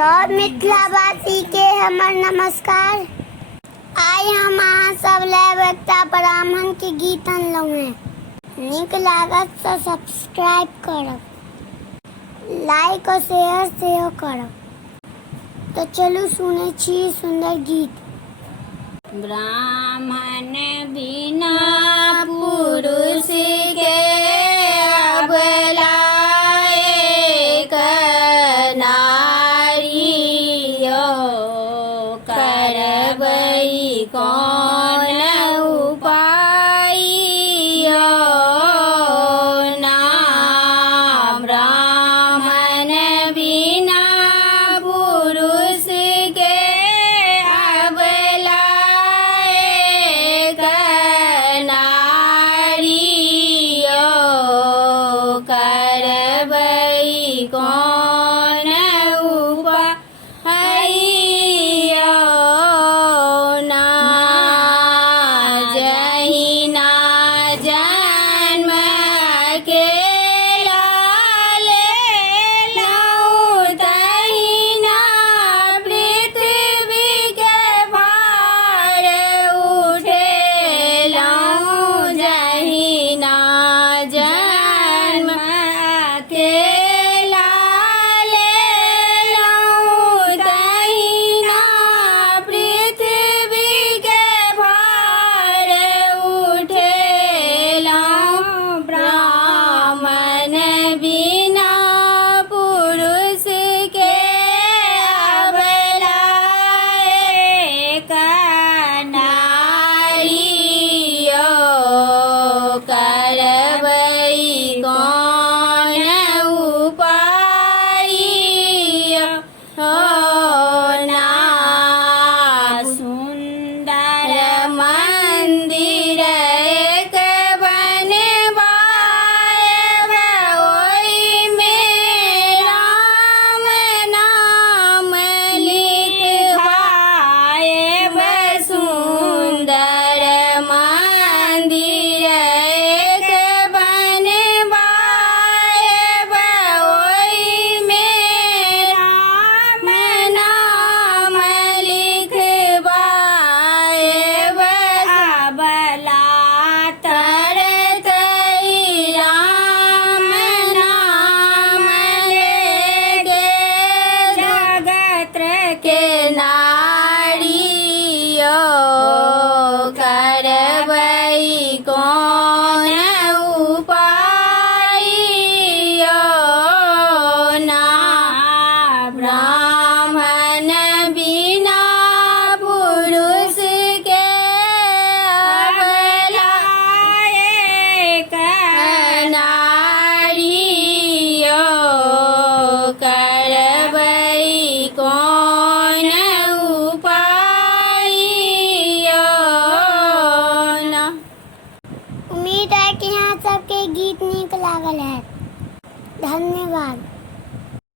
सब मिथिलावासी के हमर नमस्कार। आइ हम अहाँ सब लेब एकटा ब्राह्मण के गीत अनलहुँ हैं। नीक लागत तऽ सब्सक्राइब करब, लाइक और शेयर सेहो करब। तो चलू सुनै छी सुंदर गीत। ब्राह्मण बिना पुरुष के अबला एक नारी यो करबै कौन उपाय यो ना ब्राह्मण बिना पुरुष के अबला एक नारी यो करबै कौन उपाय यो ना जहिना जन्म अकेला लेलहुँ तहिना पृथ्वी के भार उठेलहुँ। जहिना जन्म अकेला लेलहुँ तहिना पृथ्वी के भार उठेलहुँ। ब्राह्मण बिना पुरुष के अबला एक नारी यो करबै कौन उपाय यो ना सुंदर मंदिर एक बनवाएब ओहिमे राम नाम लिखवाएब। सुंदर मंदिर एक बनवाएब ओहिमे राम नाम लिखवाएब। अबला तरतै राम नाम लेके जगत के नारी यो करबै कौन उपाय यो ना ब्राह्मण बिना पुरुष के अबला एक नारी यो करबै कौन उपाय यो ना। उम्मीद है कि यहाँ सबके गीत नीक लागल है। धन्यवाद।